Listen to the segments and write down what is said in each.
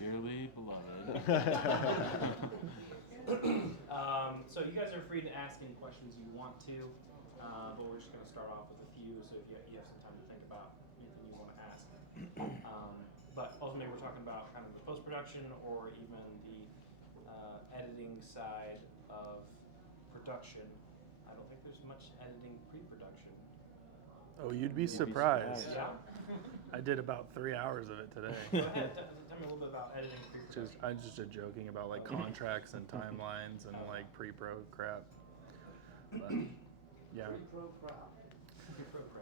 Dearly beloved. So you guys are free to ask any questions you want to, but we're just going to start off with a few. So if you have some time to think about anything you want to ask. But ultimately, we're talking about kind of the post-production or even the editing side of production. I don't think there's much editing pre-production. Oh, you'd be surprised. Yeah. I did about 3 hours of it today. Go ahead. Tell me a little bit about editing pre-production. I'm just joking about like contracts and timelines and like pre-pro crap. But, yeah,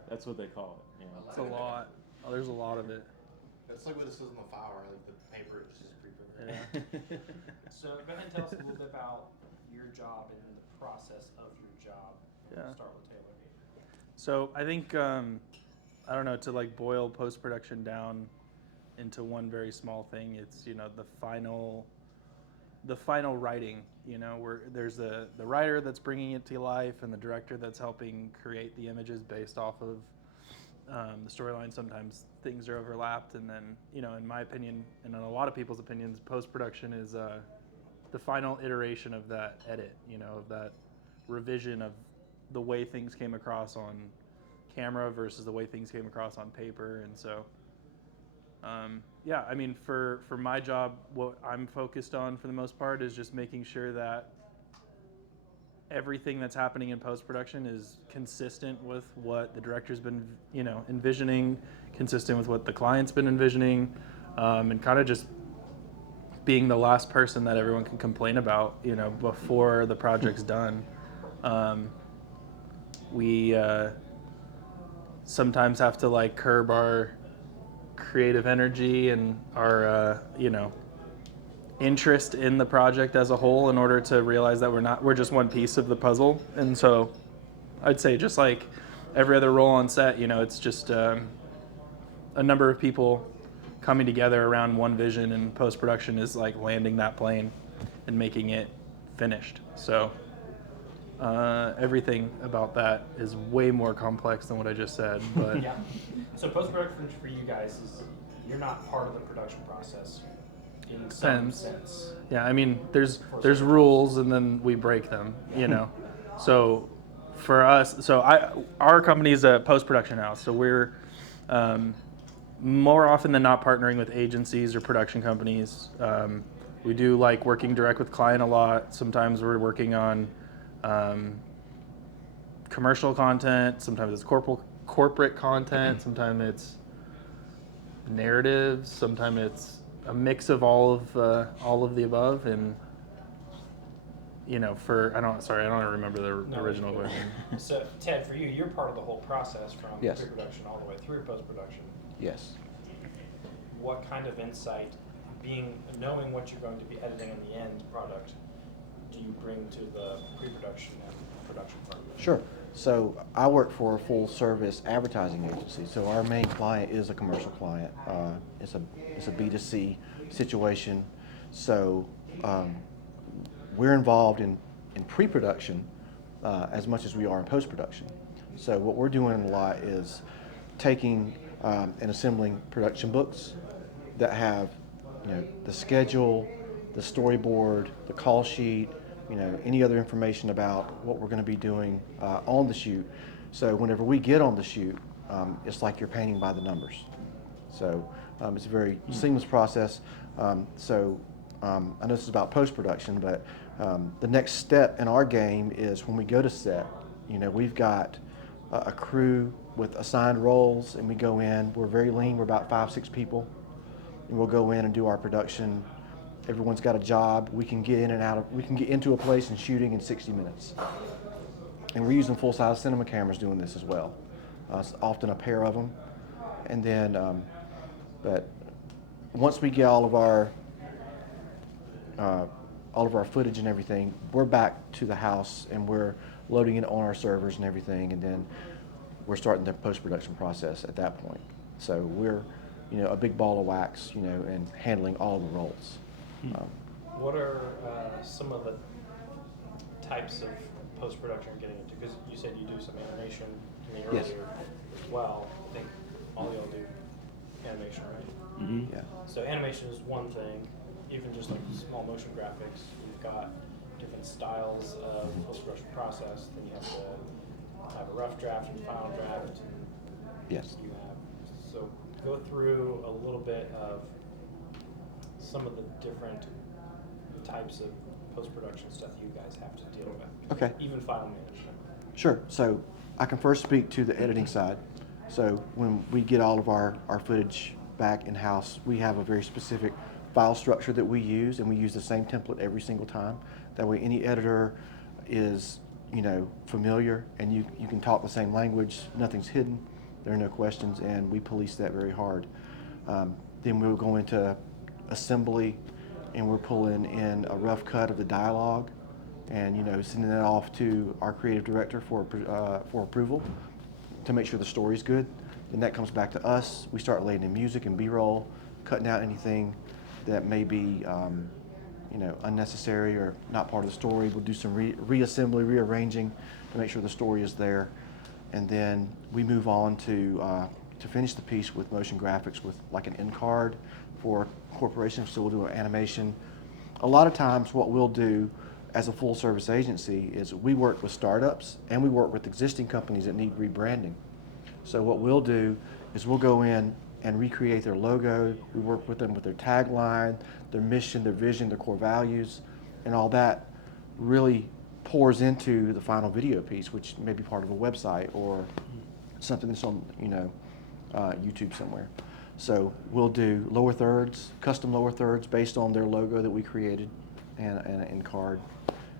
That's what they call it. Yeah. it's a lot. Oh, there's a lot of it. That's like what this is on the file, right? Like the paper is just pre-programmed. Yeah. So go ahead and tell us a little bit about your job and the process of your job. Yeah. We'll start with Taylor. So I think I don't know, to like boil post production down into one very small thing. It's the final writing. Where there's the writer that's bringing it to life and the director that's helping create the images based off of the storyline. Sometimes things are overlapped, and then in my opinion, and in a lot of people's opinions, post production is the final iteration of that edit. Of that revision of the way things came across on camera versus the way things came across on paper. And so yeah, I mean, for my job, what I'm focused on for the most part is just making sure that everything that's happening in post-production is consistent with what the director's been envisioning, consistent with what the client's been envisioning, and kind of just being the last person that everyone can complain about before the project's done. We sometimes have to like curb our creative energy and our interest in the project as a whole in order to realize that we're just one piece of the puzzle. And so I'd say, just like every other role on set, it's just a number of people coming together around one vision, and post-production is like landing that plane and making it finished. So everything about that is way more complex than what I just said. But Yeah. So post-production for you guys is you're not part of the production process in some Depends. sense. Yeah, I mean, there's rules, and then we break them. So for us, our company is a post-production house, so we're more often than not partnering with agencies or production companies. We do like working direct with client a lot. Sometimes we're working on commercial content. Sometimes it's corporate content. Sometimes it's narratives. Sometimes it's a mix of all of the above. And I don't remember the original question. So Ted, for you, you're part of the whole process from Yes. pre-production all the way through post-production. Yes. What kind of insight, knowing what you're going to be editing in the end product, do you bring to the pre-production and production part of it? Sure. So I work for a full-service advertising agency. So our main client is a commercial client. It's a B2C situation. So we're involved in pre-production as much as we are in post-production. So what we're doing a lot is taking and assembling production books that have the schedule, the storyboard, the call sheet, any other information about what we're going to be doing on the shoot. So whenever we get on the shoot, it's like you're painting by the numbers. So it's a very seamless process. I know this is about post-production, but the next step in our game is when we go to set, we've got a crew with assigned roles, and we go in. We're very lean. We're about 5-6 people, and we'll go in and do our production. Everyone's got a job. We can get in and out of. We can get into a place and shooting in 60 minutes. And we're using full-size cinema cameras doing this as well. It's often a pair of them, and then, but once we get all of our footage and everything, we're back to the house and we're loading it on our servers and everything, and then we're starting the post-production process at that point. So we're, a big ball of wax, and handling all the roles. What are some of the types of post-production you're getting into? Because you said you do some animation to me earlier Yes. as well. I think all y'all do animation, right? Mm-hmm. Yeah. So animation is one thing, even just like small motion graphics. You've got different styles of post-production process. Then you have to have a rough draft and final draft. And Yes. you have, so go through a little bit of some of the different types of post-production stuff you guys have to deal with. Okay. Even file management. Sure. So I can first speak to the editing side. So when we get all of our footage back in-house, we have a very specific file structure that we use, and we use the same template every single time. That way any editor is, familiar, and you can talk the same language, nothing's hidden, there are no questions, and we police that very hard. Then we'll go into assembly, and we're pulling in a rough cut of the dialogue, and sending that off to our creative director for approval to make sure the story's good. Then that comes back to us. We start laying in music and B-roll, cutting out anything that may be unnecessary or not part of the story. We'll do some reassembly, rearranging to make sure the story is there, and then we move on to finish the piece with motion graphics with like an end card for corporations. So we'll do an animation. A lot of times what we'll do as a full service agency is we work with startups and we work with existing companies that need rebranding. So what we'll do is we'll go in and recreate their logo. We work with them with their tagline, their mission, their vision, their core values, and all that really pours into the final video piece, which may be part of a website or something that's on YouTube somewhere. So we'll do lower thirds, custom lower thirds based on their logo that we created, and an end card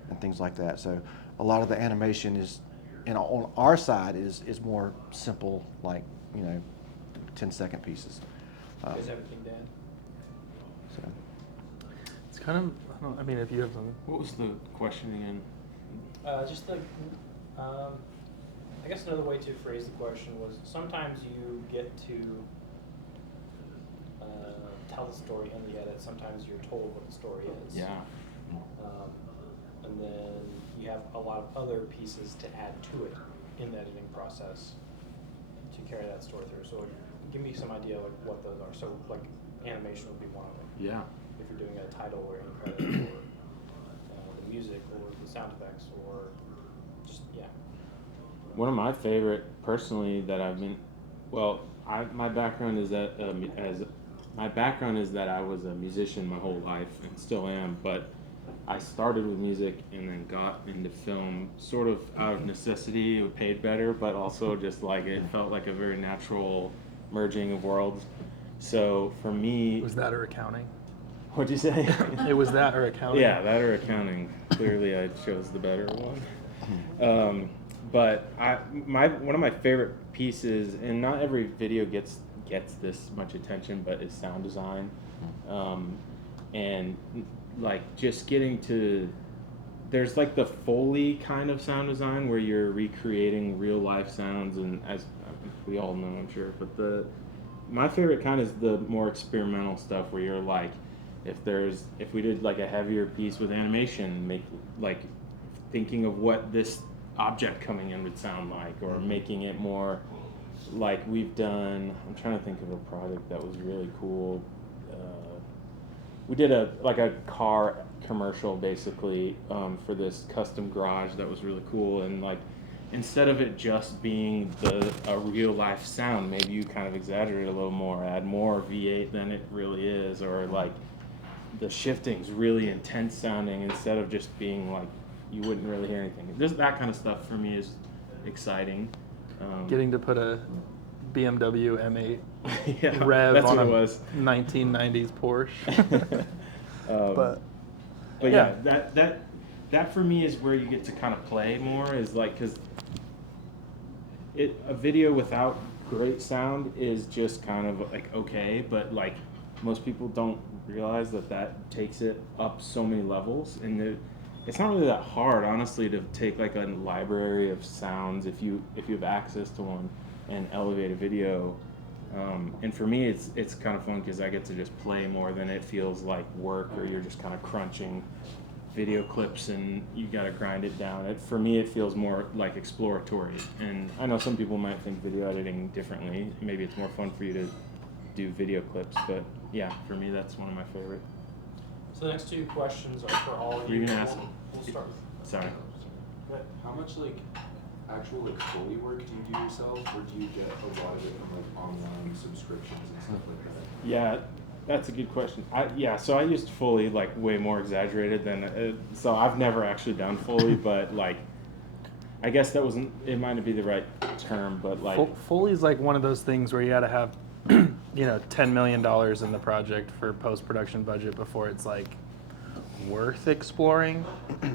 and things like that. So a lot of the animation is, on our side, is more simple, like 10-second pieces. You guys have anything to add? So It's kind of, I mean, if you have something. What was the question again? Just like, I guess another way to phrase the question was, sometimes you get to tell the story in the edit. Sometimes you're told what the story is. Yeah. And then you have a lot of other pieces to add to it in the editing process to carry that story through. So give me some idea like what those are. So like animation would be one of them. Yeah. If you're doing a title or end credit or the music or the sound effects or just, yeah. One of my favorite, personally, that I've been, my background is that I was a musician my whole life and still am, but I started with music and then got into film sort of out of necessity. It paid better, but also just like it felt like a very natural merging of worlds. So for me, Was that or accounting? what'd you say? It was that or accounting. Yeah, that or accounting. Clearly, I chose the better one. But one of my favorite pieces, and not every video gets this much attention, but is sound design, and like just getting to, there's like the Foley kind of sound design where you're recreating real life sounds, and as we all know, I'm sure, but my favorite kind is the more experimental stuff where you're like, if we did like a heavier piece with animation, make like thinking of what this object coming in would sound like, or making it more like we've done. I'm trying to think of a project that was really cool. We did a car commercial basically for this custom garage that was really cool, and like instead of it just being a real life sound, maybe you kind of exaggerate a little more, add more V8 than it really is, or like the shifting's really intense sounding instead of just being like you wouldn't really hear anything. Just that kind of stuff for me is exciting. Getting to put a BMW M8 Yeah, rev that's on what a it was. 1990s Porsche. But yeah. that for me is where you get to kind of play more, is like, because a video without great sound is just kind of like okay, but like most people don't realize that takes it up so many levels, and it's not really that hard, honestly, to take like a library of sounds if you have access to one and elevate a video. And for me, it's kind of fun because I get to just play more than it feels like work, or you're just kind of crunching video clips and you got to grind it down. For me, it feels more like exploratory. And I know some people might think video editing differently. Maybe it's more fun for you to do video clips. But yeah, for me, that's one of my favorite. So the next two questions are for all of Were you. you gonna ask? We'll start with. Sorry. But How much like actual like Foley work do you do yourself, or do you get a lot of it from like online subscriptions and stuff like that? Yeah, that's a good question. So I used Foley like way more exaggerated than so I've never actually done Foley, but like I guess that wasn't it might not be the right term, but like Foley's like one of those things where you got to have, $10 million in the project for post-production budget before it's like worth exploring.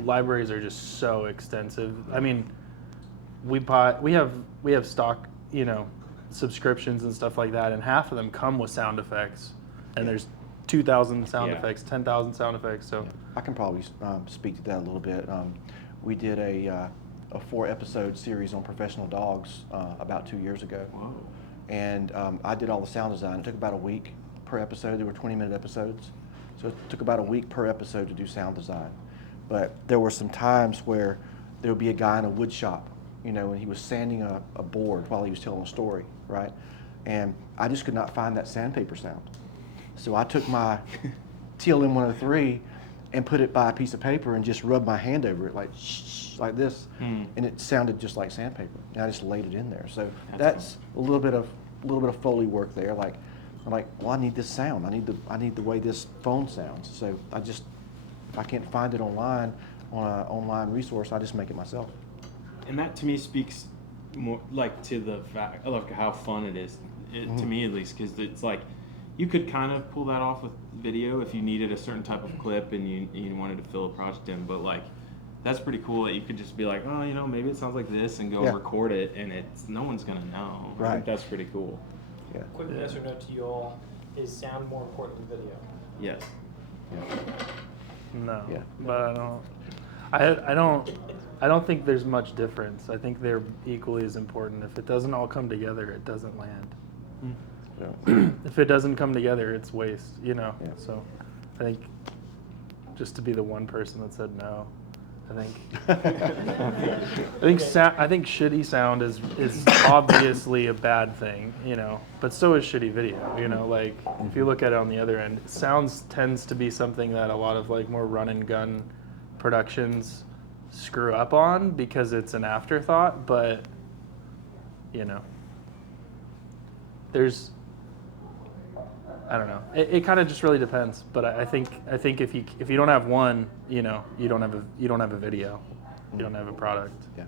Libraries are just so extensive. I mean, we have stock, subscriptions and stuff like that, and half of them come with sound effects, and there's 2,000 sound Yeah. effects, 10,000 sound effects. So I can probably speak to that a little bit. We did a 4-episode series on professional dogs about 2 years ago. whoa. And I did all the sound design. It took about a week per episode. There were 20-minute episodes. So it took about a week per episode to do sound design. But there were some times where there would be a guy in a wood shop, and he was sanding a board while he was telling a story, right? And I just could not find that sandpaper sound. So I took my TLM 103 and put it by a piece of paper and just rubbed my hand over it like shh, like this, and it sounded just like sandpaper. And I just laid it in there. So that's a little bit of Foley work there. Like I'm like, well, I need this sound. I need the way this phone sounds. So if I can't find it online on an online resource, I just make it myself. And that to me speaks more like to the fact of how fun it is, to me at least, because it's like you could kind of pull that off with video if you needed a certain type of clip and you wanted to fill a project in, but like that's pretty cool that you could just be like, oh, maybe it sounds like this and go record it, and no one's gonna know. I Right. think that's pretty cool. Yeah. quick yes or no to you all: is sound more important than video? Yes. no, Yeah. but I don't think there's much difference. I think they're equally as important. If it doesn't all come together, it doesn't land. So, If it doesn't come together, it's waste, Yeah. So I think just to be the one person that said no, I think I think shitty sound is obviously a bad thing, but so is shitty video, like if you look at it on the other end, sounds tends to be something that a lot of like more run and gun productions screw up on because it's an afterthought, but there's I don't know. It kind of just really depends, but I think if you don't have one, you don't have a video, you don't have a product. yeah.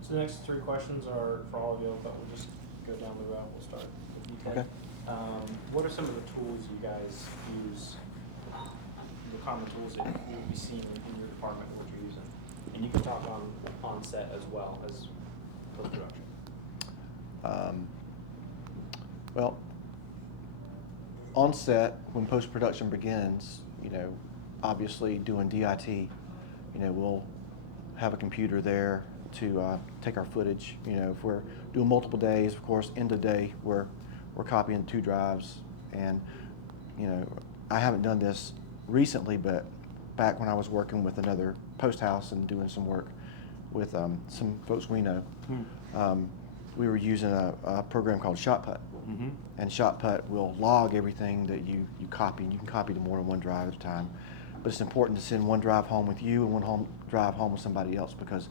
So the next three questions are for all of you, but we'll just go down the route. We'll start with you, Ted. Okay. What are some of the tools you guys use? The common tools that you will be seeing in your department, what you're using, and you can talk on set as well as post production. Well, on set, when post-production begins, obviously doing DIT, we'll have a computer there to take our footage. If we're doing multiple days, of course, end of day, we're copying 2 drives. And, I haven't done this recently, but back when I was working with another post house and doing some work with some folks we know, we were using a program called ShotPut. Mm-hmm. And ShotPut will log everything that you copy, and you can copy to more than one drive at a time. But it's important to send one drive home with you and one drive home with somebody else, because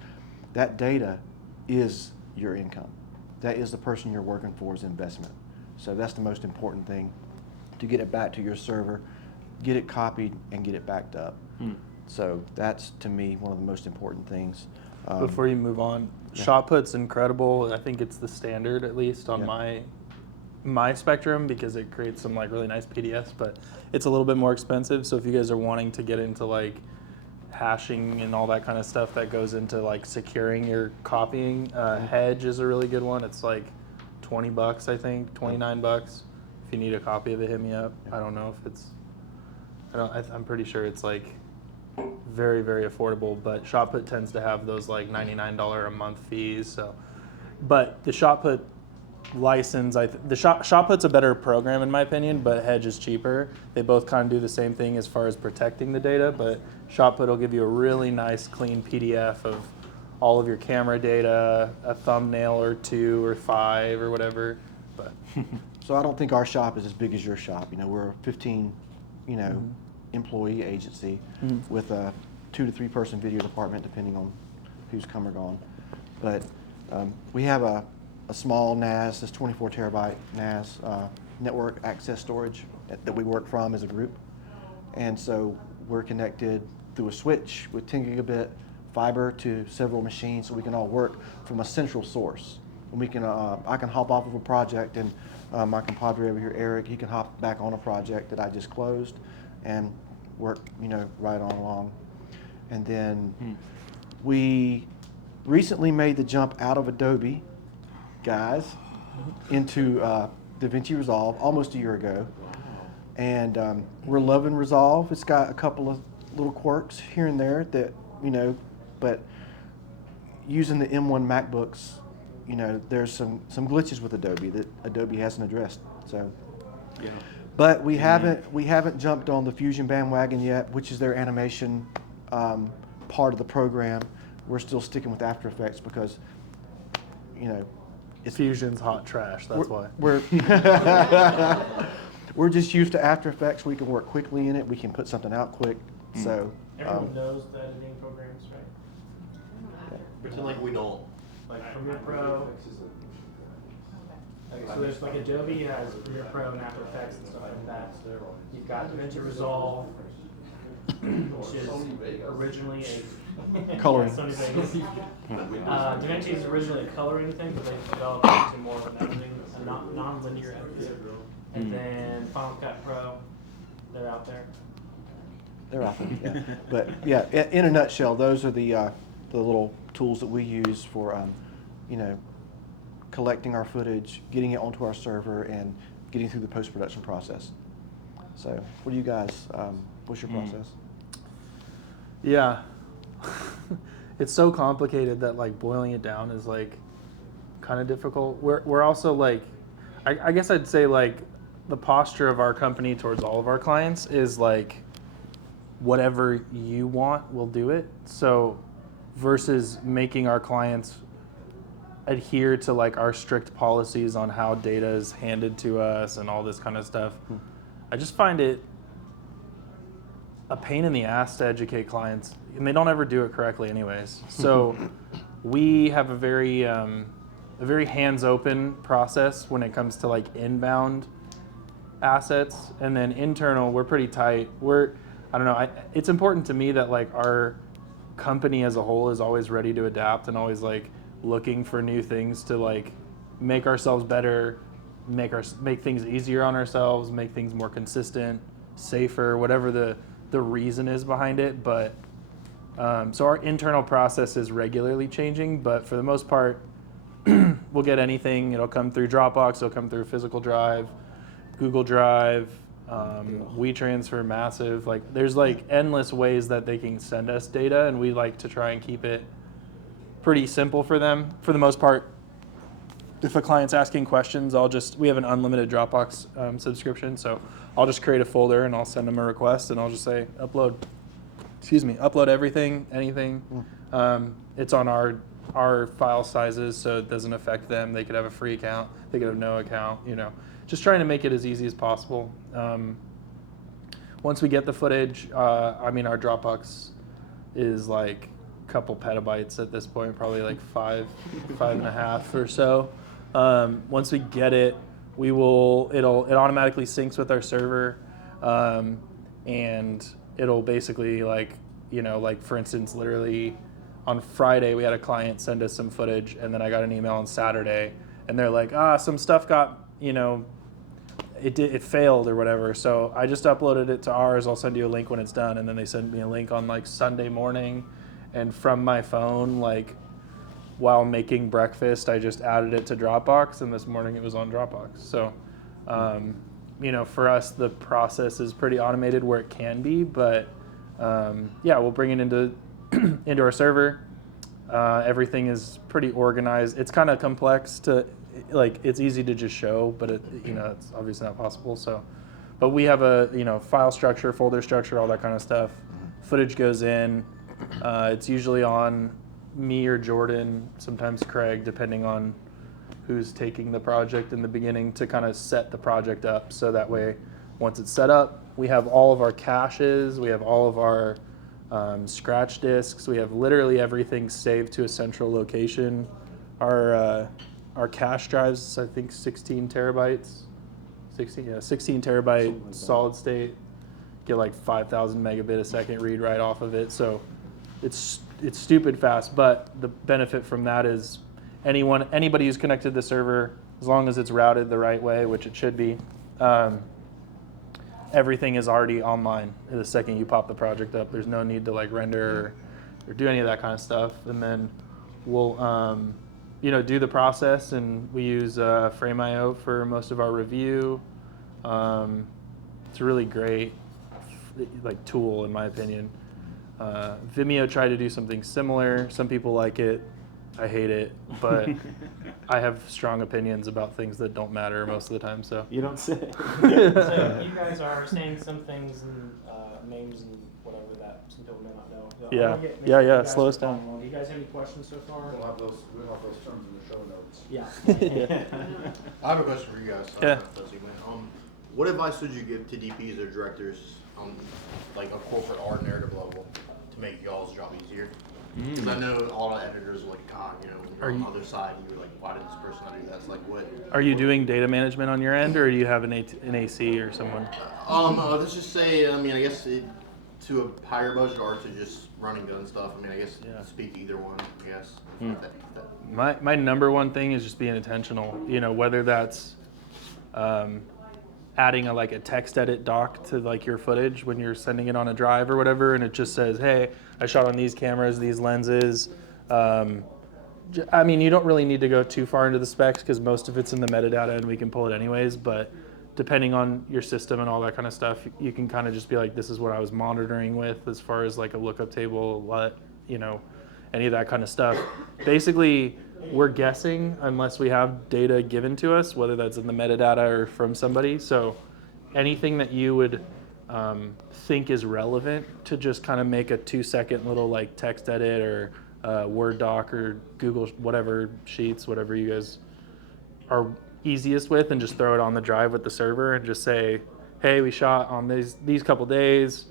that data is your income. That is the person you're working for's investment. So that's the most important thing, to get it back to your server, get it copied, and get it backed up. So that's, to me, one of the most important things. Before you move on, yeah. ShotPut's incredible. I think it's the standard, at least on my spectrum, because it creates some like really nice PDFs, but it's a little bit more expensive. So if you guys are wanting to get into like hashing and all that kind of stuff that goes into like securing your copying, Hedge is a really good one. It's like $20, I think, $29. If you need a copy of it, hit me up. I don't know if it's, I'm pretty sure it's like very, very affordable, but ShotPut tends to have those like $99 a month fees. So, but the ShotPut license, ShotPut's a better program in my opinion, but Hedge is cheaper. They both kind of do the same thing as far as protecting the data, but ShotPut will give you a really nice clean PDF of all of your camera data, a thumbnail or 2 or 5 or whatever. But So I don't think our shop is as big as your shop. You know, we're a 15, Mm-hmm. employee agency with a 2 to 3 person video department, depending on who's come or gone. But we have a small NAS, this 24 terabyte NAS network access storage that we work from as a group. And so we're connected through a switch with 10 gigabit fiber to several machines, so we can all work from a central source. And we can, I can hop off of a project, and my compadre over here, Eric, he can hop back on a project that I just closed and work, right on along. And then we recently made the jump out of Adobe, guys, into DaVinci Resolve almost a year ago. And we're loving Resolve. It's got a couple of little quirks here and there that, but using the M1 MacBooks, there's some glitches with Adobe that Adobe hasn't addressed. So, Yeah. but we haven't jumped on the Fusion bandwagon yet, which is their animation part of the program. We're still sticking with After Effects because, it's Fusion's hot trash. That's why. We're just used to After Effects. We can work quickly in it. We can put something out quick. So Everyone knows the editing programs, right? Pretend like we don't. Like Premiere Pro. Okay, so there's like Adobe has Premiere Pro and After Effects and stuff like that. You've got DaVinci Resolve, which is originally a Coloring. Sony Vegas. DaVinci is originally a coloring thing, but they've developed it into more of an editing, a non-linear editing. And then Final Cut Pro, they're out there. they're out there. Yeah. But yeah, in a nutshell, those are the little tools that we use for, collecting our footage, getting it onto our server, and getting through the post-production process. So, what do you guys? What's your process? Yeah. It's so complicated that like boiling it down is like kind of difficult. We're also like, I guess I'd say like the posture of our company towards all of our clients is like whatever you want, we'll do it. So versus making our clients adhere to like our strict policies on how data is handed to us and all this kind of stuff. I just find it a pain in the ass to educate clients, and they don't ever do it correctly anyways. So we have a very hands-open process when it comes to like inbound assets, and then internal, we're pretty tight. I don't know, it's important to me that like our company as a whole is always ready to adapt and always like looking for new things to like make ourselves better, make things easier on ourselves, make things more consistent, safer, whatever the reason is behind it. But so our internal process is regularly changing, but for the most part, we'll get anything. It'll come through Dropbox, it'll come through physical drive, Google Drive, WeTransfer, Massive. Like there's like endless ways that they can send us data, and we like to try and keep it pretty simple for them. For the most part, if a client's asking questions, we have an unlimited Dropbox subscription, so I'll just create a folder and I'll send them a request and I'll just say upload everything, anything. It's on our file sizes, so it doesn't affect them. They could have a free account, they could have no account, just trying to make it as easy as possible. Once we get the footage, our Dropbox is like a couple petabytes at this point, probably like five and a half or so. Once we get it, it automatically syncs with our server, and it'll basically like for instance, literally on Friday we had a client send us some footage, and then I got an email on Saturday, and they're like, some stuff got, it failed or whatever. So I just uploaded it to ours. I'll send you a link when it's done, and then they sent me a link on like Sunday morning, and from my phone, like while making breakfast, I just added it to Dropbox, and this morning it was on Dropbox. So, for us, the process is pretty automated where it can be, but we'll bring it into into our server. Everything is pretty organized. It's kind of complex to, like, it's easy to just show, but it's obviously not possible. So, but we have a file structure, folder structure, all that kind of stuff. Footage goes in. It's usually on me or Jordan, sometimes Craig, depending on who's taking the project in the beginning to kind of set the project up, so that way once it's set up, we have all of our caches, we have all of our scratch disks, we have literally everything saved to a central location. Our cache drives, I think 16 terabytes, 16 terabyte solid state, get like 5,000 megabit a second read right off of it. So it's stupid fast, but the benefit from that is anybody who's connected to the server, as long as it's routed the right way, which it should be, everything is already online the second you pop the project up. There's no need to like render or do any of that kind of stuff. And then we'll do the process, and we use Frame.io for most of our review. It's a really great like tool in my opinion. Vimeo tried to do something similar. Some people like it. I hate it, but I have strong opinions about things that don't matter most of the time. So You don't say. So you guys are saying some things and names and whatever that some people may not know. So I Yeah. wanna make Yeah, sure you yeah, guys slow are us down. following along. Do you guys have any questions so far? We'll have those terms in the show notes. Yeah. I have a question for you guys. I Yeah. don't know if that's you, man. What advice would you give to DPs or directors on like a corporate art narrative level to make y'all's job easier? Because I know a lot of editors are like, God, when you're on the other side, you were like, why did this person not do that? It's like, what? Are you doing data management on your end, or do you have an AC or someone? Let's just say, I guess to a higher budget or to just running gun stuff. I guess Yeah. speak to either one. I guess. My number one thing is just being intentional. Whether that's adding a text edit doc to like your footage when you're sending it on a drive or whatever, and it just says, hey, I shot on these cameras, these lenses. You don't really need to go too far into the specs because most of it's in the metadata and we can pull it anyways, but depending on your system and all that kind of stuff, you can kind of just be like, this is what I was monitoring with as far as like a lookup table, any of that kind of stuff. Basically, we're guessing unless we have data given to us, whether that's in the metadata or from somebody. So anything that you would think is relevant to just kind of make a 2-second little like text edit or Word doc or Google, whatever sheets, whatever you guys are easiest with, and just throw it on the drive with the server and just say, hey, we shot on these couple days.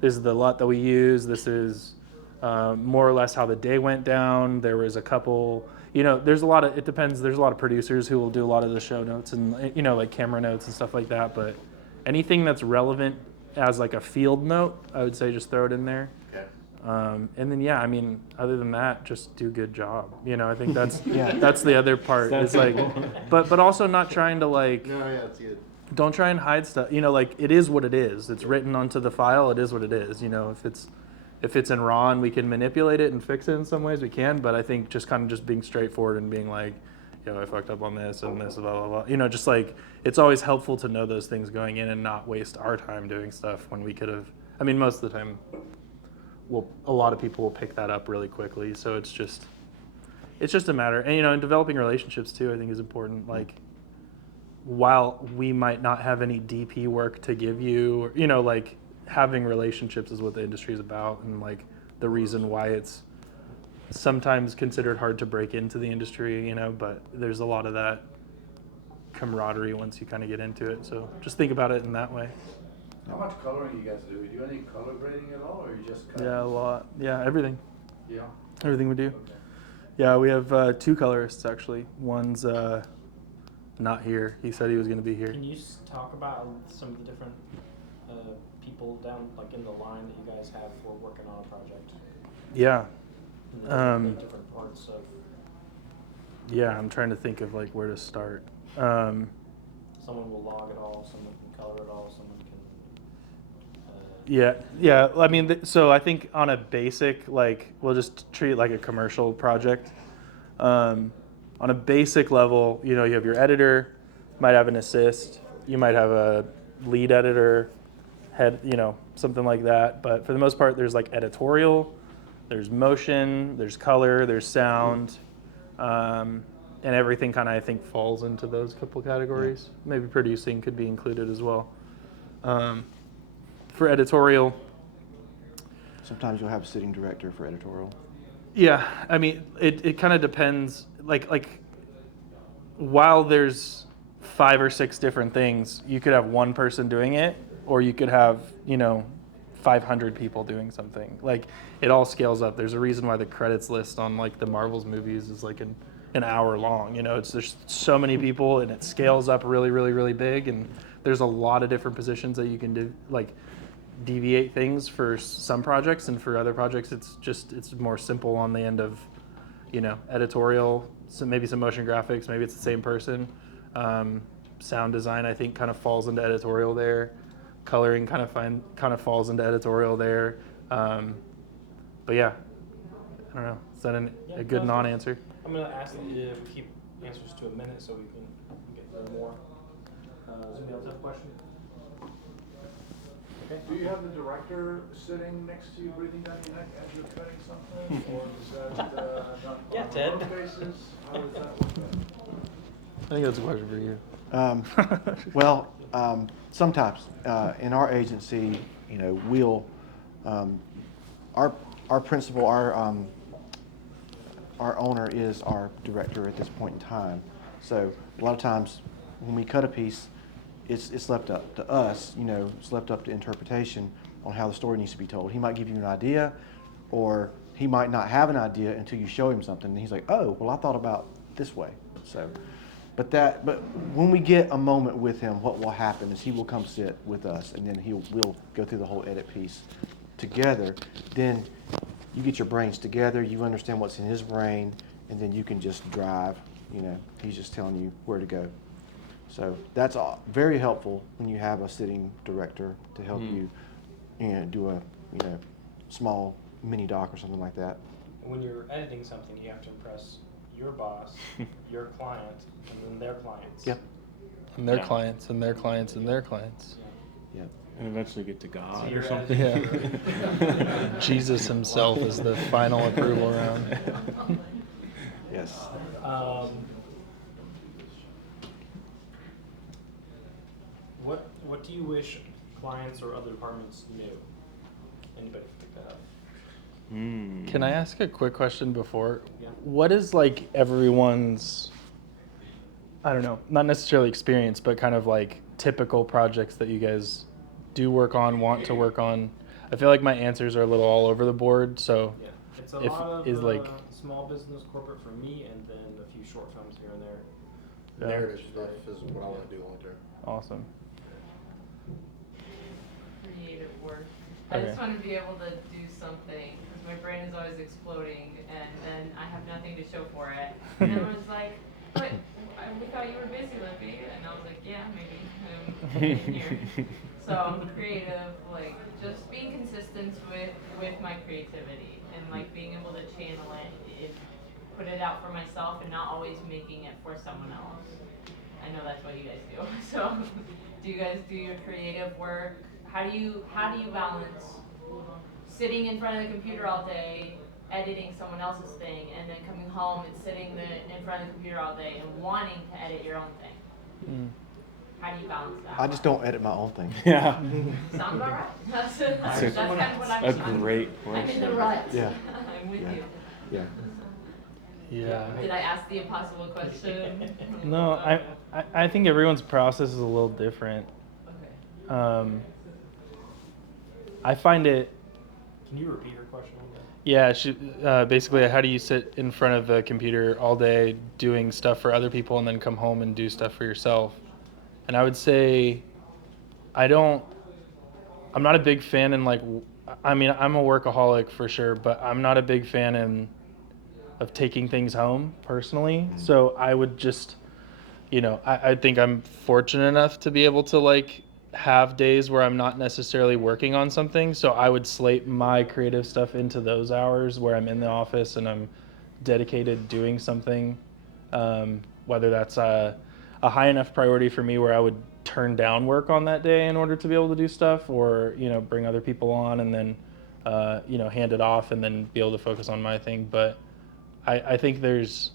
This is the LUT that we use. This is more or less how the day went down. There was a couple, there's a lot of, it depends. There's a lot of producers who will do a lot of the show notes and, like camera notes and stuff like that. But anything that's relevant as like a field note, I would say just throw it in there. Okay. And then, other than that, just do a good job. I think that's, that's the other part. It's like, but also not trying to like, No, yeah, that's good. don't try and hide stuff. Like it is what it is. It's written onto the file. It is what it is. If it's in RAW and we can manipulate it and fix it in some ways, we can. But I think just kind of just being straightforward and being like, I fucked up on this and this, blah, blah, blah. Just like, it's always helpful to know those things going in and not waste our time doing stuff when we could have, most of the time, a lot of people will pick that up really quickly. So it's just a matter. And, and developing relationships too, I think is important. Like, while we might not have any DP work to give you, like having relationships is what the industry is about, and like the reason why it's sometimes considered hard to break into the industry, but there's a lot of that camaraderie once you kind of get into it. So just think about it in that way. How much coloring you guys do? You do any color grading at all, or you just cut? Yeah, a lot. Yeah, everything. Yeah. Everything we do. Okay. Yeah, we have 2 colorists actually. One's not here. He said he was going to be here. Can you talk about some of the different people down like in the line that you guys have for working on a project? Yeah. The different parts of. Yeah, I'm trying to think of like where to start. Someone will log it all. Someone can color it all. Someone can. Yeah. So I think on a basic, like, we'll just treat it like a commercial project. On a basic level, you have your editor, might have an assist, you might have a lead editor, head, something like that. But for the most part, there's like editorial, there's motion, there's color, there's sound, and everything kind of, I think, falls into those couple categories. Maybe producing could be included as well. For editorial, Sometimes you'll have a sitting director for editorial. yeah, it kind of depends. Like while there's 5 or 6 different things, you could have one person doing it, or you could have, 500 people doing something. Like, it all scales up. There's a reason why the credits list on like the Marvel's movies is like an hour long. There's so many people, and it scales up really, really, really big. And there's a lot of different positions that you can do, like deviate things for some projects, and for other projects, it's more simple on the end of, editorial. So maybe some motion graphics, maybe it's the same person. Sound design, I think, kind of falls into editorial there. Coloring kind of falls into editorial there. But yeah, I don't know. Is that a good non-answer? I'm gonna ask that you keep answers to a minute so we can get through more. Does anybody else have a question? Okay. Do you have the director sitting next to you, breathing down your neck as you're cutting something, or is that done Yeah, on a Ted. remote basis? How does that work? I think that's a question for you. Well, sometimes in our agency, we'll our principal, our owner is our director at this point in time. So a lot of times when we cut a piece, it's left up to us. It's left up to interpretation on how the story needs to be told. He might give you an idea, or he might not have an idea until you show him something, and he's like, "Oh, well, I thought about this way." So. But when we get a moment with him, what will happen is he will come sit with us, and then we'll go through the whole edit piece together. Then you get your brains together, you understand what's in his brain, and then you can just drive. He's just telling you where to go. So that's very helpful when you have a sitting director to help you, do a small mini doc or something like that. When you're editing something, you have to impress your boss, your client, and then their clients. Yep. And their clients, and their clients, and their clients. Yep. And eventually get to God So or you're something. Yeah. Jesus himself is the final approval round. Yes. What do you wish clients or other departments knew? Anybody can pick that up? Can I ask a quick question before? Yeah. What is like everyone's, I don't know, not necessarily experience, but kind of like typical projects that you guys do work on, want to work on? I feel like my answers are a little all over the board, so Yeah, it's a if lot is of like small business corporate for me, and then a few short films here and there. Yeah. Narrative stuff is what I want to do long term. awesome. Creative work. I Okay. just want to be able to do something because my brain is always exploding, and then I have nothing to show for it. And everyone's like, "But we thought you were busy, Lippy," and I was like, "Yeah, maybe." Here. So creative, like just being consistent with my creativity and like being able to channel it, put it out for myself, and not always making it for someone else. I know that's what you guys do. So, do you guys do your creative work? How do you balance sitting in front of the computer all day, editing someone else's thing, and then coming home and sitting in front of the computer all day and wanting to edit your own thing? How do you balance that? I just don't edit my own thing. Yeah. Sounds about right. That's That's kind of what I'm a doing. great I'm in the question. rut. Yeah. I'm with Yeah. you. Yeah. Yeah. Did I ask the impossible question? No, I think everyone's process is a little different. Okay. I find it. Can you repeat your question a little bit? Yeah, basically, how do you sit in front of the computer all day doing stuff for other people and then come home and do stuff for yourself? And I would say, I'm not a big fan I'm a workaholic for sure, but I'm not a big fan of taking things home personally. So I would just, I think I'm fortunate enough to be able to like have days where I'm not necessarily working on something. So I would slate my creative stuff into those hours where I'm in the office and I'm dedicated doing something, whether that's a high enough priority for me where I would turn down work on that day in order to be able to do stuff, or bring other people on and then hand it off and then be able to focus on my thing. But I think there's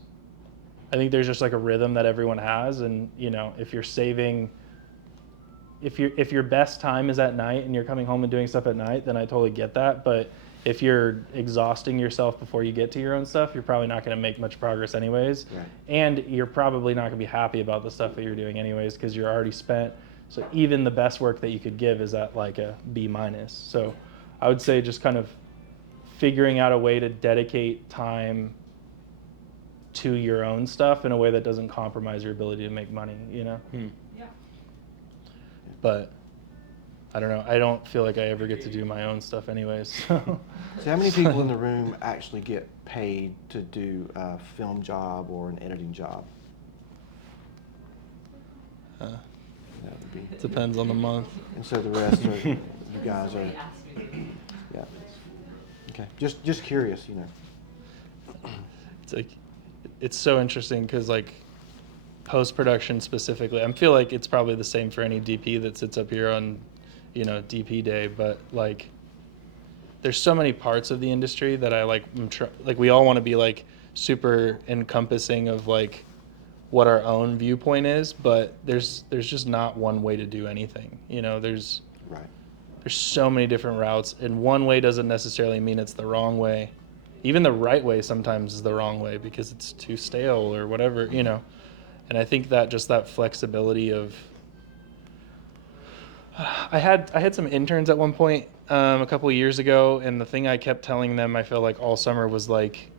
just like a rhythm that everyone has, and if you're saving if your best time is at night and you're coming home and doing stuff at night, then I totally get that. But if you're exhausting yourself before you get to your own stuff, you're probably not going to make much progress anyways. Right. And you're probably not going to be happy about the stuff that you're doing anyways because you're already spent. So even the best work that you could give is at like a B minus. So I would say just kind of figuring out a way to dedicate time to your own stuff in a way that doesn't compromise your ability to make money, you know? Yeah. But I don't know. I don't feel like I ever get to do my own stuff anyways. So, So how many people in the room actually get paid to do a film job or an editing job? That would be. it depends on the month. And so the rest are, you guys are, Somebody asked me to. yeah. Okay, just curious, you know. It's like, it's so interesting because like post-production specifically, I feel like it's probably the same for any DP that sits up here on, you know, DP day, but like there's so many parts of the industry that I like, like we all want to be like super encompassing of like what our own viewpoint is, but there's just not one way to do anything, you know. There's so many different routes, and one way doesn't necessarily mean it's the wrong way. Even the right way sometimes is the wrong way because it's too stale or whatever, you know. And I think that just that flexibility of I had some interns at one point a couple of years ago, and the thing I kept telling them I feel like all summer was like,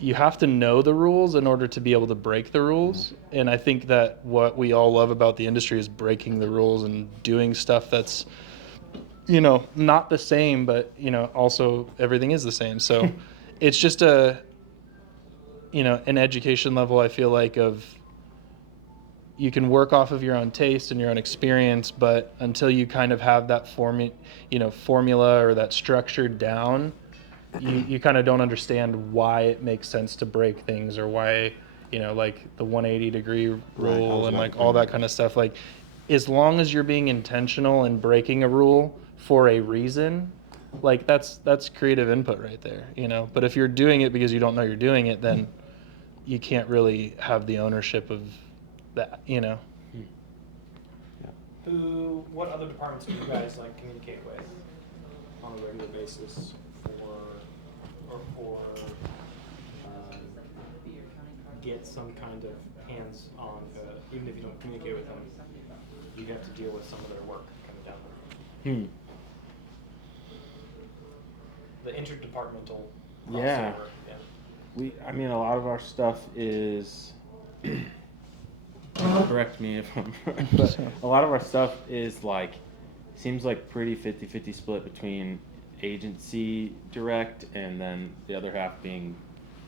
you have to know the rules in order to be able to break the rules. And I think that what we all love about the industry is breaking the rules and doing stuff that's, you know, not the same, but, you know, also everything is the same. So it's just a, you know, an education level, I feel like, of you can work off of your own taste and your own experience, but until you kind of have that formula or that structure down, you kind of don't understand why it makes sense to break things or why, you know, like the 180-degree rule and like all that kind of stuff. Like, as long as you're being intentional and breaking a rule for a reason, like that's creative input right there, you know. But if you're doing it because you don't know you're doing it, then you can't really have the ownership of that, you know. What other departments do you guys like communicate with on a regular basis for get some kind of hands-on, even if you don't communicate with them, you have to deal with some of their work kind of down there. The interdepartmental Yeah. crossover, I mean, a lot of our stuff is, correct me if I'm wrong, but a lot of our stuff is like, seems like pretty 50-50 split between agency direct and then the other half being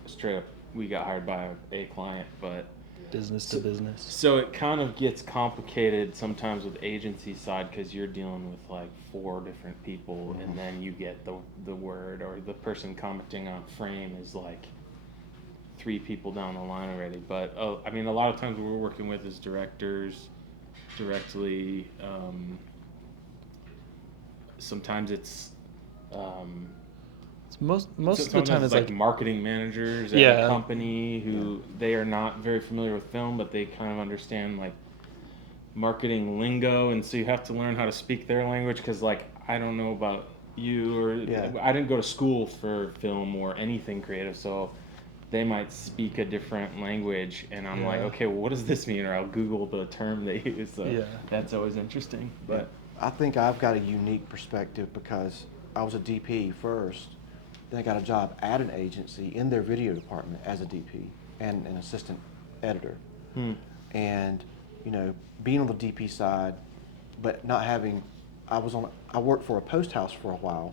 straight up, we got hired by a client, but Business to business. so it kind of gets complicated sometimes with agency side because you're dealing with like 4 different people, and then you get the word or the person commenting on frame is like 3 people down the line already. But I mean, a lot of times what we're working with is directors directly. Sometimes it's Most of the sometimes time it's it's like marketing managers at a company who they are not very familiar with film, but they kind of understand like marketing lingo, and so you have to learn how to speak their language because like I don't know about you or I didn't go to school for film or anything creative, so they might speak a different language and I'm like, okay, well, what does this mean? Or I'll Google the term they use. So that's always interesting. But I think I've got a unique perspective because I was a DP first, then I got a job at an agency in their video department as a DP and an assistant editor. And, you know, being on the DP side, but not having, I worked for a post house for a while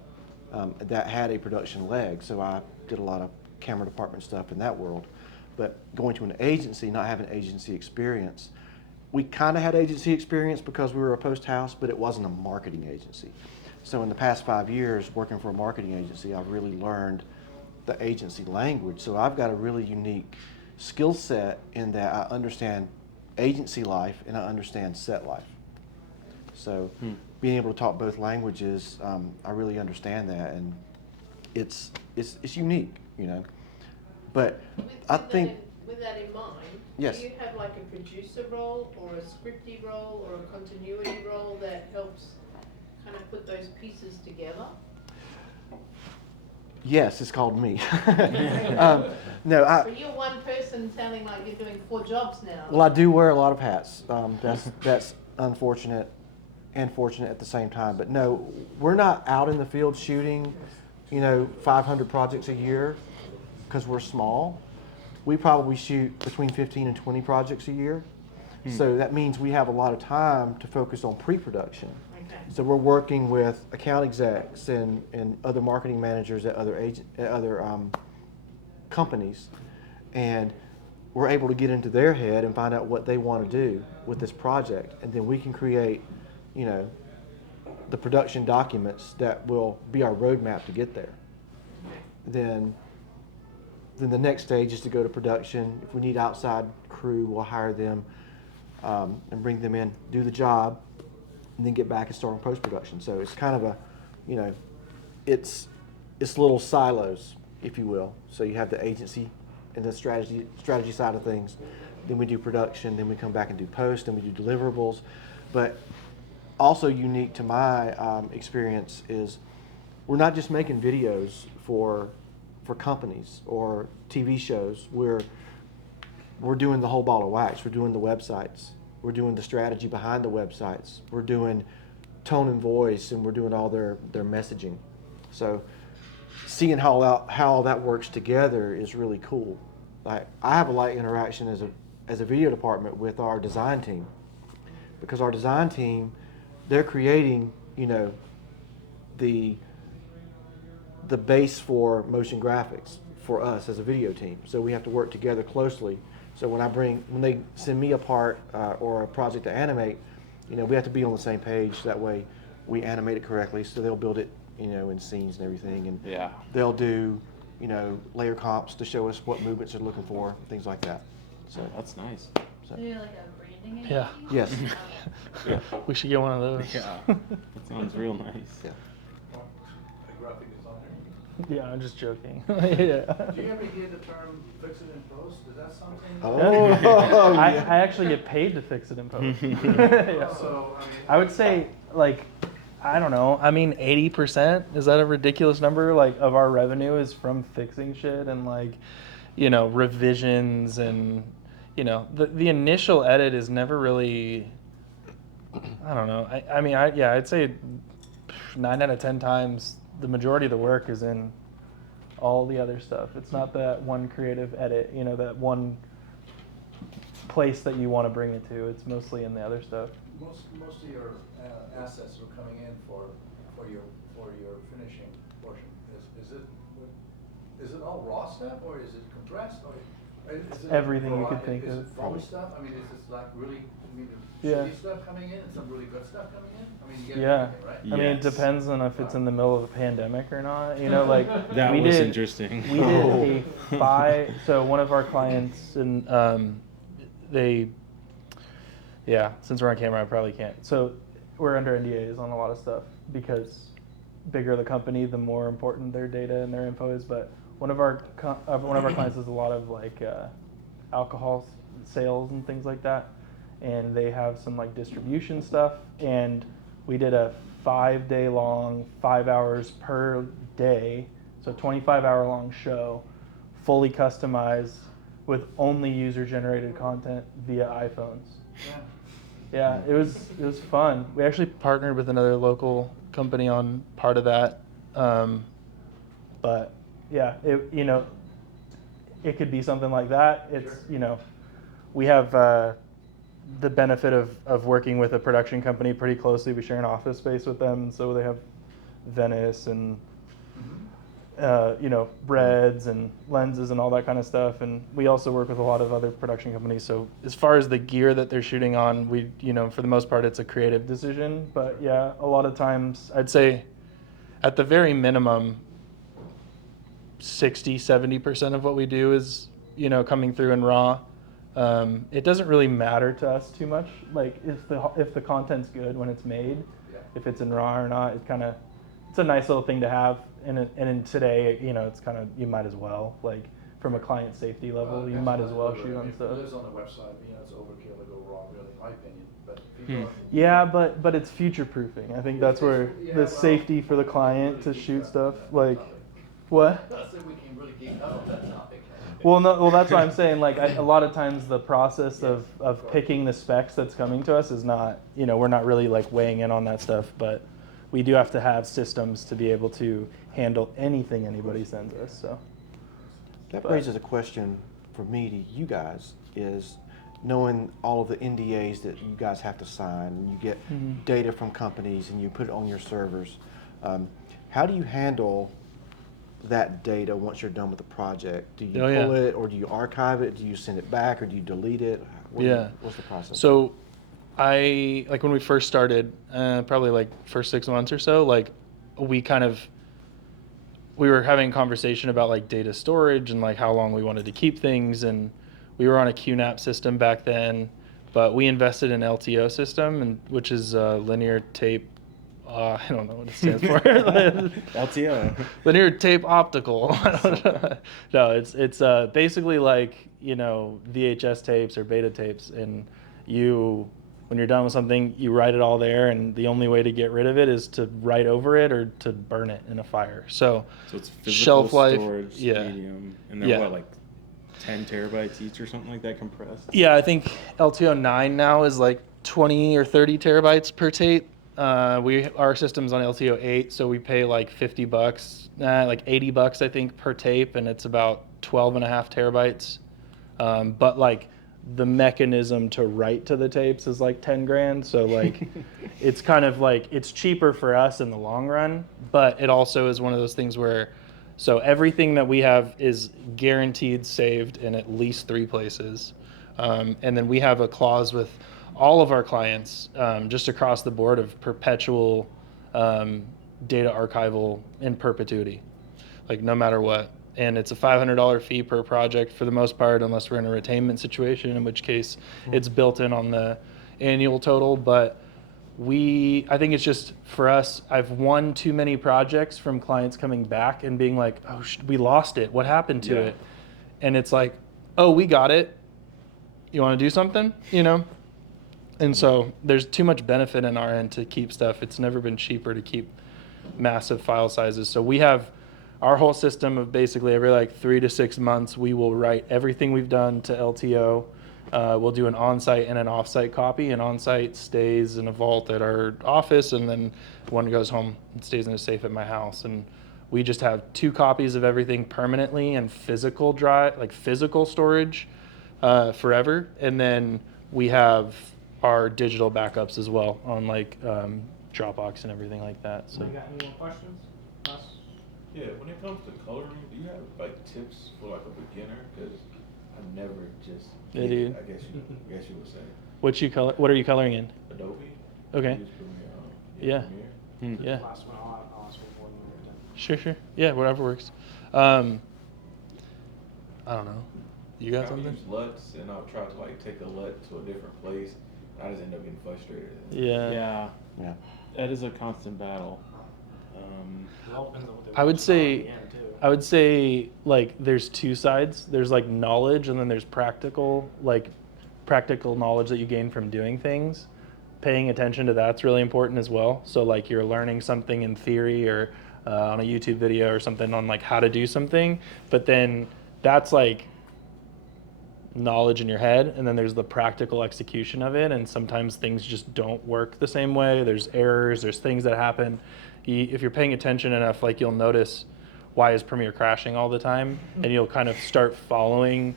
that had a production leg, so I did a lot of camera department stuff in that world. But going to an agency, not having agency experience, we kind of had agency experience because we were a post house, but it wasn't a marketing agency. So in the past 5 years working for a marketing agency, I've really learned the agency language. So I've got a really unique skill set in that I understand agency life and I understand set life. So being able to talk both languages, I really understand that, and it's unique, you know. But I think with with that in mind, Yes. do you have like a producer role or a scripty role or a continuity role that helps kind of put those pieces together? Yes, it's called me. No, But you're one person sounding like you're doing 4 jobs now. well, I do wear a lot of hats. That's unfortunate and fortunate at the same time. But no, we're not out in the field shooting, 500 projects a year because we're small. We probably shoot between 15 and 20 projects a year. So that means we have a lot of time to focus on pre-production. Okay. So we're working with account execs and other marketing managers at other companies, and we're able to get into their head and find out what they want to do with this project, and then we can create, the production documents that will be our roadmap to get there. Then the next stage is to go to production. If we need outside crew, we'll hire them and bring them in, do the job, and then get back and start on post-production. So it's kind of it's little silos, if you will. So you have the agency and the strategy side of things. Then we do production, then we come back and do post, then we do deliverables. But also unique to my experience is we're not just making videos for companies or TV shows. We're doing the whole ball of wax. We're doing the websites. We're doing the strategy behind the websites. We're doing tone and voice, and we're doing all their messaging. So seeing how all that works together is really cool. Like, I have a lot of interaction as a video department with our design team, because our design team, they're creating, the base for motion graphics for us as a video team. So we have to work together closely. So when they send me a part or a project to animate, we have to be on the same page. That way we animate it correctly. So they'll build it, in scenes and everything. And Yeah. they'll do, layer comps to show us what movements they're looking for, things like that. So That's nice. so, You're like a branding Yeah. agency? yes. Yeah. We should get one of those. Yeah. That sounds real nice. Yeah. A graphic designer. Yeah, I'm just joking. Yeah. Do you ever hear the term fix it in post? Is that something? Oh, I yeah. actually get paid to fix it in post. Yeah. So, I would say, I don't know. 80%, is that a ridiculous number? Of our revenue is from fixing shit and revisions and, the initial edit is never really, I don't know. I'd say 9 out of 10 times the majority of the work is in all the other stuff. It's not that one creative edit, that one place that you want to bring it to. It's mostly in the other stuff. most of your assets are coming in for your finishing portion. Is it all raw stuff, or is it compressed, or is it Everything you could think is of. it Foley stuff? Is it like really Yeah. shitty stuff coming in and some really good stuff coming in? You get Yeah. everything, right? It Yes. depends on if it's in the middle of a pandemic or not. That we was did, interesting. We did so one of our clients, and since we're on camera, I probably can't. So we're under NDAs on a lot of stuff because bigger the company, the more important their data and their info is. But one of our clients does a lot of alcohol sales and things like that, and they have some distribution stuff. And we did a 5-day long, 5 hours per day, so 25-hour long show, fully customized with only user-generated content via iPhones. Yeah, it was fun. We actually partnered with another local company on part of that, but yeah, it could be something like that. It's we have the benefit of working with a production company pretty closely. We share an office space with them, so they have Venice and breads and lenses and all that kind of stuff. And we also work with a lot of other production companies. So as far as the gear that they're shooting on, we, for the most part, it's a creative decision. But yeah, a lot of times I'd say at the very minimum, 60-70% of what we do is, coming through in RAW. It doesn't really matter to us too much. If the content's good when it's made, if it's in RAW or not, it's a nice little thing to have. And in today, it's kind of, you might as well. from a client safety level, you That's might what as I well look at. shoot I on mean, stuff. It is on the website, but it's overkill to go wrong, really, in my opinion. But if you go, Yeah, but it's future proofing. I think that's where Yeah, the well, safety for the we client can't to really shoot geek out stuff on that like topic. what? I said we can really geek out on that topic. Well, no, well that's what I'm saying. Like a lot of times the process Yes, of of course. picking the specs that's coming to us is not, we're not really like weighing in on that stuff, but we do have to have systems to be able to handle anything anybody sends us. So That But- raises a question for me to you guys is knowing all of the NDAs that you guys have to sign, and you get Mhm. data from companies and you put it on your servers. How do you handle that data once you're done with the project? Do you Oh, yeah. pull it, or do you archive it? Do you send it back, or do you delete it? Yeah. What's the process? So I like when we first started, probably like first 6 months or so, like we were having a conversation about like data storage and like how long we wanted to keep things, and we were on a QNAP system back then, but we invested in LTO system, and which is linear tape. I don't know what it stands for. LTO. Linear tape optical. I don't know. No, it's basically like VHS tapes or beta tapes, and when you're done with something, you write it all there, and the only way to get rid of it is to write over it or to burn it in a fire. So it's physical shelf life, storage, yeah. medium, and they're Yeah. what, like 10 terabytes each or something like that compressed? Yeah, I think LTO 9 now is like 20 or 30 terabytes per tape. Our system's on LTO 8, so we pay like $50, like $80 I think per tape, and it's about 12 and a half terabytes. But like the mechanism to write to the tapes is like 10 grand, so like it's kind of like it's cheaper for us in the long run, but it also is one of those things where so everything that we have is guaranteed saved in at least 3 places. And then we have a clause with all of our clients just across the board of perpetual data archival in perpetuity, like no matter what. And it's a $500 fee per project for the most part, unless we're in a retainment situation, in which case it's built in on the annual total. But I think it's just for us, I've won too many projects from clients coming back and being like, oh, we lost it. What happened to Yeah. it? And it's like, oh, we got it. You want to do something? And so there's too much benefit in our end to keep stuff. It's never been cheaper to keep massive file sizes. So we have our whole system of basically every like 3 to 6 months, we will write everything we've done to LTO. We'll do an on-site and an off-site copy. An on-site stays in a vault at our office, and then one goes home and stays in a safe at my house. And we just have 2 copies of everything permanently and physical storage forever. And then we have our digital backups as well on like Dropbox and everything like that. So You got any more questions? Russ? Yeah, when it comes to coloring, do you have like tips for like a beginner? Because I never just. Yeah, get it, dude. I guess you would say. What are you coloring in? Adobe. Okay. I use Premiere, Yeah. Premiere. Yeah. Last one, I'll ask one more than you're done. Sure. Yeah, whatever works. I don't know. You got I something? use LUTs, and I'll try to like take a LUT to a different place. I just end up getting frustrated. Yeah. Yeah. That is a constant battle. It all depends on what they I would want to draw at say the end, too. I would say like there's 2 sides. There's like knowledge, and then there's practical knowledge that you gain from doing things. Paying attention to that's really important as well. So like you're learning something in theory or on a YouTube video or something on like how to do something, but then that's like knowledge in your head, and then there's the practical execution of it, and sometimes things just don't work the same way. There's errors, there's things that happen. If you're paying attention enough, like you'll notice why is Premiere crashing all the time, and you'll kind of start following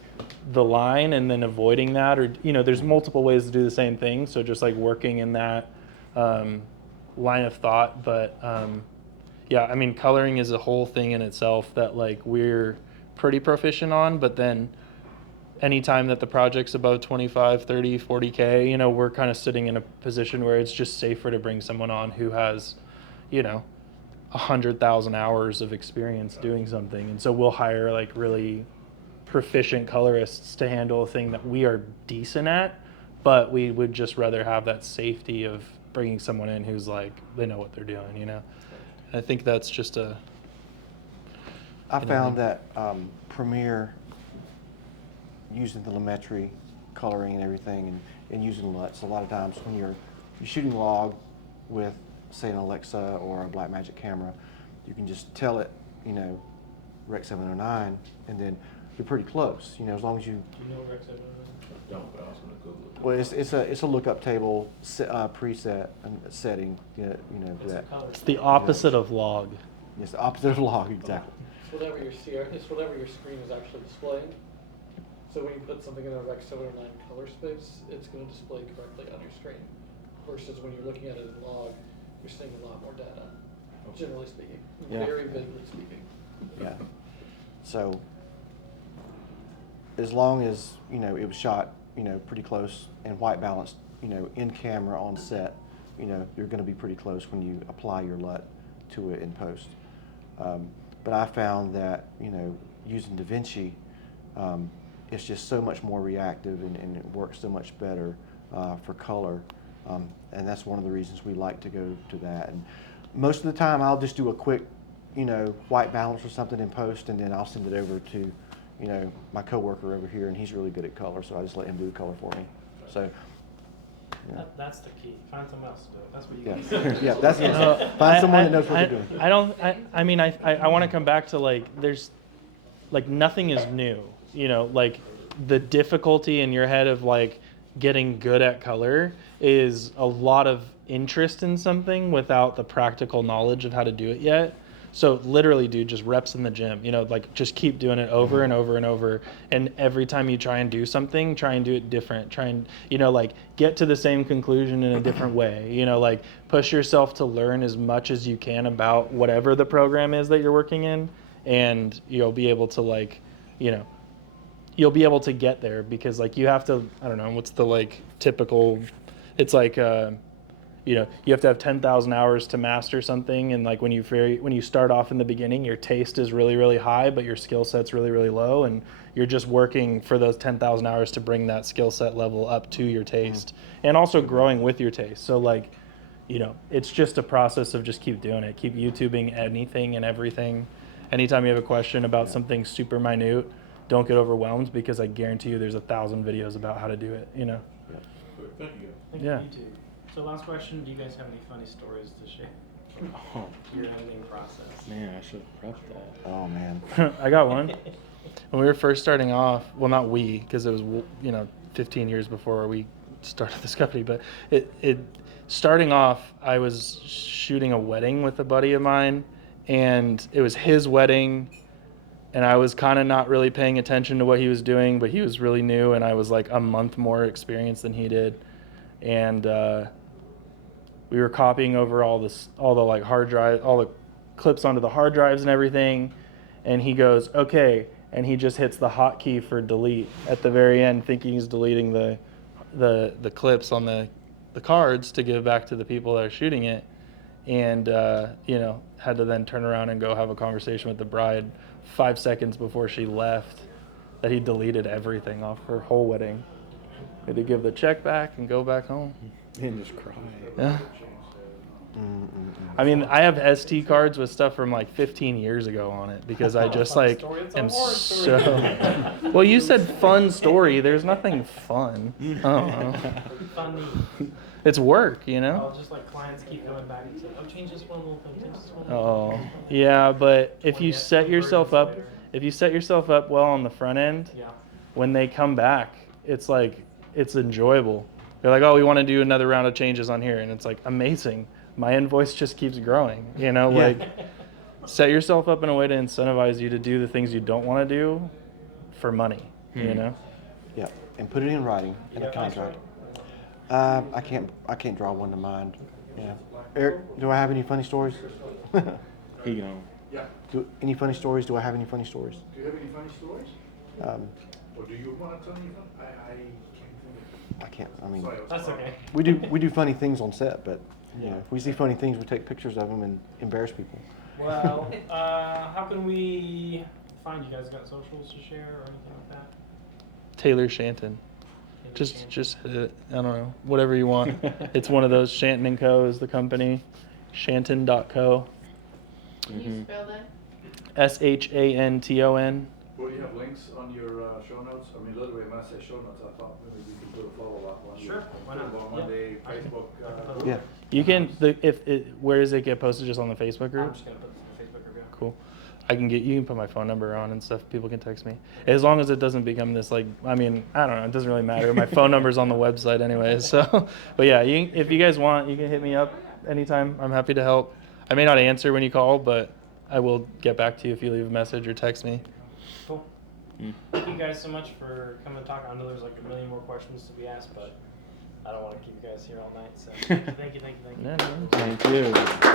the line and then avoiding that, or there's multiple ways to do the same thing, so just like working in that line of thought. But yeah, I mean, coloring is a whole thing in itself that like we're pretty proficient on, but then anytime that the project's above 25, 30, 40K, we're kind of sitting in a position where it's just safer to bring someone on who has, 100,000 hours of experience doing something. And so we'll hire like really proficient colorists to handle a thing that we are decent at, but we would just rather have that safety of bringing someone in who's like, they know what they're doing, I think that's just I found that Premiere using the telemetry, coloring and everything, and using LUTs. A lot of times when you're shooting log with, say, an Alexa or a Blackmagic camera, you can just tell it, Rec 709, and then you're pretty close. As long as you. Do you know Rec 709? I don't, but I was gonna Google it. Well, it's a lookup table preset and setting. What's That. the color? It's the opposite of log. It's the opposite of log, exactly. It's whatever your screen is actually displaying. So when you put something in a Rec 709 color space, it's going to display correctly on your screen. Versus when you're looking at it in log, you're seeing a lot more data, generally speaking, Yeah. very vaguely speaking. Yeah. So as long as it was shot pretty close and white balanced in camera on set, you're going to be pretty close when you apply your LUT to it in post. But I found that using DaVinci, it's just so much more reactive and it works so much better for color, and that's one of the reasons we like to go to that. And most of the time I'll just do a quick white balance or something in post, and then I'll send it over to my coworker over here, and he's really good at color, so I just let him do the color for me. So yeah. That's the key. Find someone else to do it. That's what you Yeah, guys yeah, that's find someone that knows what they're doing. I mean, I want to come back to there's nothing is new, the difficulty in your head of getting good at color is a lot of interest in something without the practical knowledge of how to do it yet. So literally, dude, just reps in the gym, just keep doing it over and over and over. And every time you try and do something, try and do it different. Try and, get to the same conclusion in a different way. Push yourself to learn as much as you can about whatever the program is that you're working in. And you'll be able to you'll be able to get there because you have to, I don't know, what's the typical, it's you have to have 10,000 hours to master something, and when you start off in the beginning, your taste is really, really high, but your skill set's really, really low, and you're just working for those 10,000 hours to bring that skill set level up to your taste, and also growing with your taste. So it's just a process of just keep doing it, keep YouTubing anything and everything. Anytime you have a question about something super minute, don't get overwhelmed because I guarantee you there's 1,000 videos about how to do it. Thank you. Thank Yeah. you too. So last question, do you guys have any funny stories to share? Oh, Your editing process. man, I should have prepped that. Oh man. I got one. When we were first starting off, well, not we, because it was 15 years before we started this company, but it starting off, I was shooting a wedding with a buddy of mine, and it was his wedding, and I was kind of not really paying attention to what he was doing, but he was really new, and I was a month more experienced than he did, and we were copying over all the hard drive, all the clips onto the hard drives and everything, and he goes, okay, and he just hits the hotkey for delete at the very end, thinking he's deleting the clips on the cards to give back to the people that are shooting it, and had to then turn around and go have a conversation with the bride 5 seconds before she left that he deleted everything off her whole wedding. We had to give the check back and go back home. And just cry. Yeah. I mean, I have SD cards with stuff from 15 years ago on it because I just am so. Well, you said fun story. There's nothing fun. I don't know. Funny. It's work, Oh, just clients keep going back and say, oh, change this one little thing, change this one. Oh, yeah, but if you set yourself up, well on the front end, Yeah. when they come back, it's it's enjoyable. They're like, oh, we want to do another round of changes on here, and it's amazing. My invoice just keeps growing, set yourself up in a way to incentivize you to do the things you don't want to do for money, Yeah, and put it in writing in a contract. I can't draw one to mind. Yeah. Eric, do I have any funny stories? He gone. Yeah. Any funny stories? Do I have any funny stories? Do you have any funny stories? Or do you want to tell me fun? I can't think of I can't. I mean, Sorry, I was That's talking. okay. we do funny things on set, but if we see funny things, we take pictures of them and embarrass people. Well, how can we find you guys? Got socials to share or anything like that? Taylor Shanton. Just hit it. I don't know. Whatever you want. It's one of those. Shanton & Co. is the company. Shanton.co. Can you spell that? SHANTON. Will you have links on your show notes? I mean, literally, when I say show notes, I thought maybe we could put a follow-up on. Sure, why Put not? it on Yeah. Monday, I can- Facebook. I can put it Yeah. You can where does it get posted? Just on the Facebook I'm group? just gonna put this in the Facebook group, yeah. Cool. You can put my phone number on and stuff. People can text me as long as it doesn't become this like. I mean, I don't know. It doesn't really matter. My phone number's on the website anyway. So, but yeah, if you guys want, you can hit me up anytime. I'm happy to help. I may not answer when you call, but I will get back to you if you leave a message or text me. Cool. Thank you guys so much for coming to talk. I know there's like a million more questions to be asked, but I don't want to keep you guys here all night. So thank you. Yeah, no. Thank you.